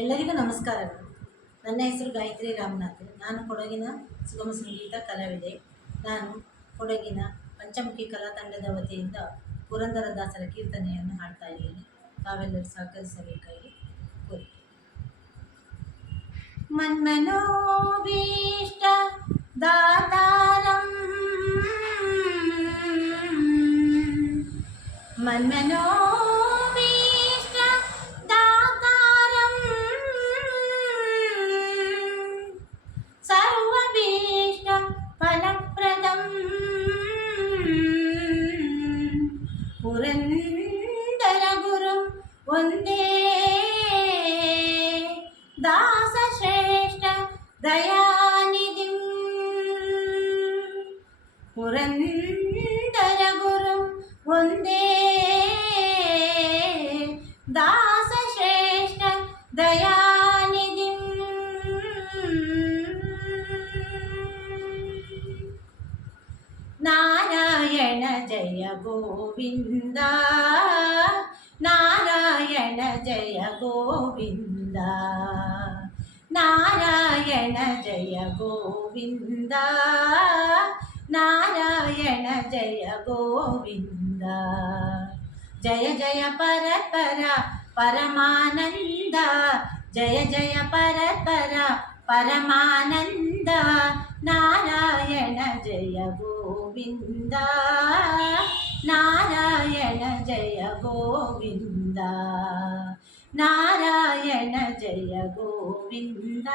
ಎಲ್ಲರಿಗೂ ನಮಸ್ಕಾರಗಳು. ನನ್ನ ಹೆಸರು ಗಾಯತ್ರಿ ರಾಮನಾಥ್. ನಾನು ಕೊಡಗಿನ ಸುಗಮ ಸಂಗೀತ ಕಲಾವಿದೆ. ನಾನು ಕೊಡಗಿನ ಪಂಚಮುಖಿ ಕಲಾ ತಂಡದ ವತಿಯಿಂದ ಪುರಂದರದಾಸರ ಕೀರ್ತನೆಯನ್ನು ಹಾಡ್ತಾ ಇದ್ದೇನೆ. ತಾವೆಲ್ಲರೂ ಸಹಕರಿಸಬೇಕಾಗಿ ಕೋರಿಕೆ. ಮನ್ಮನೋಭೀಷ್ಟ ದಾತಾರಂ ಪುರಂದರ ಗುರು ಒಂದೇ ದಾಸ ಶ್ರೇಷ್ಠ ದಯಾನಿಧಿ. ಪುರಂದರ ಗುರು ಒಂದೇ ದಾಸ ಶ್ರೇಷ್ಠ ದಯಾನಿಧಿ. ನಾರಾಯಣ ಜಯ ಗೋವಿಂದ, ನಾರಾಯಣ ಜಯ ಗೋವಿಂದ, ನಾರಾಯಣ ಜಯ ಗೋವಿಂದ, ನಾರಾಯಣ ಜಯ ಗೋವಿಂದ. ಜಯ ಜಯ ಪರಪರ ಪರಮಾನಂದ, ಜಯ ಜಯ ಪರಪರ ಪರಮಾನಂದ, ನಾರಾಯಣ ಜಯ ಗೋವಿಂದ, ನಾರಾಯಣ ಜಯ ಗೋವಿಂದ, ನಾರಾಯಣ ಜಯ ಗೋವಿಂದ,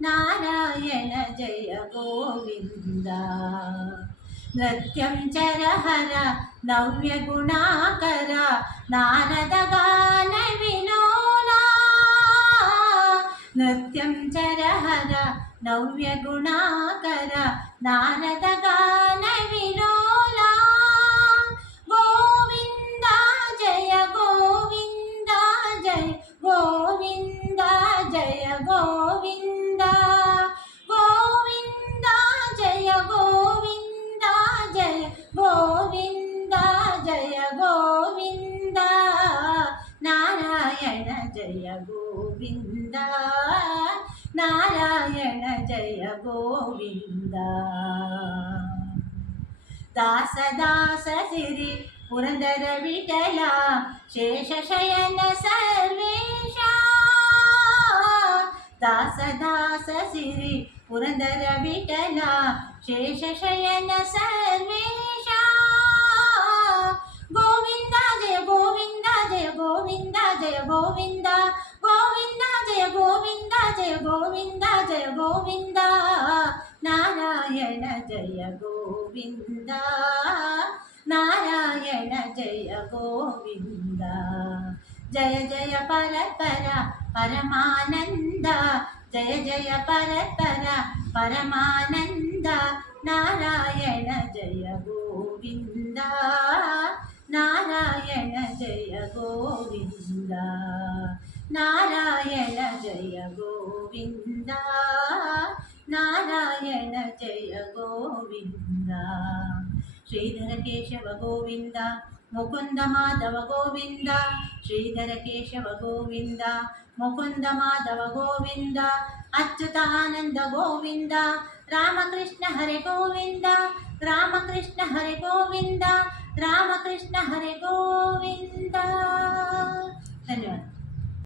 ನಾರಾಯಣ ಜಯ ಗೋವಿಂದ. ನೃತ್ಯಂ ಚರಹರ ನವ್ಯ ಗುಣಾಕರ ನಾರದ ಗಾನ ವಿಲೋಲ. ನೃತ್ಯಂ ಚರಹರ ನವ್ಯ ಗುಣಾಕರ ನಾರದ ಗಾನ ವಿಲೋಲ. ಗೋವಿಂದ ಜಯ ಗೋವಿಂದ ಜಯ ಗೋವಿಂದ ಜಯ ಗೋವಿಂದ, ಗೋವಿಂದ ಜಯ ಗೋವಿಂದ ಜಯ ಗೋವಿಂದ ಜಯ ಗೋವಿಂದ, ನಾರಾಯಣ ಜಯ ಗೋವಿಂದ, ನಾರಾಯಣ ಜಯ ಗೋವಿಂದ. ದಾಸ ದಾಸ ಸಿರಿ ಪುರಂದರ ವಿಠಲ ಶೇಷಶಯನ ಸರ್ವೇಶ. ದಾಸ ದಾಸ ಸಿರಿ ಪುರಂದರ ವಿಠಲ ಶೇಷಶಯನ ಸರ್ವೇಶ. ಗೋವಿಂದ ಜಯ ಗೋವಿಂದ ಜಯ ಗೋವಿಂದ ಜಯ ಗೋವಿಂದ, ಗೋವಿಂದ ಜಯ ಗೋವಿಂದ ಜಯ ಗೋವಿಂದ ಜಯ ಗೋವಿಂದ, ನಾರಾಯಣ ಜಯ ಗೋವಿಂದ, ನಾರಾಯಣ ಜಯ ಗೋವಿಂದ. ಜಯ ಜಯ ಪರಪರ ಪರಮಾನಂದ, ಜಯ ಜಯ ಪರಪರ ಪರಮಾನಂದ, ನಾರಾಯಣ ಜಯ ಗೋವಿಂದ, ನಾರಾಯಣ ಜಯ ಗೋವಿಂದ, ನಾರಾಯಣ ಜಯ ಗೋವಿಂದ, ನಾರಾಯಣ ಜಯ ಗೋವಿಂದ. ಶ್ರೀಧರ ಕೇಶವ ಗೋವಿಂದ, ಮುಕುಂದ ಮಾಧವ ಗೋವಿಂದ, ಶ್ರೀಧರ ಕೇಶವ ಗೋವಿಂದ, ಮುಕುಂದ ಮಾಧವ ಗೋವಿಂದ, ಅಚ್ಯುತಾನಂದ ಗೋವಿಂದ, ರಾಮಕೃಷ್ಣ ಹರೆ ಗೋವಿಂದ, ರಾಮಕೃಷ್ಣ ಹರೆ ಗೋವಿಂದ, ರಾಮಕೃಷ್ಣ ಹರೆ ಗೋವಿಂದ. ಧನ್ಯವಾದ.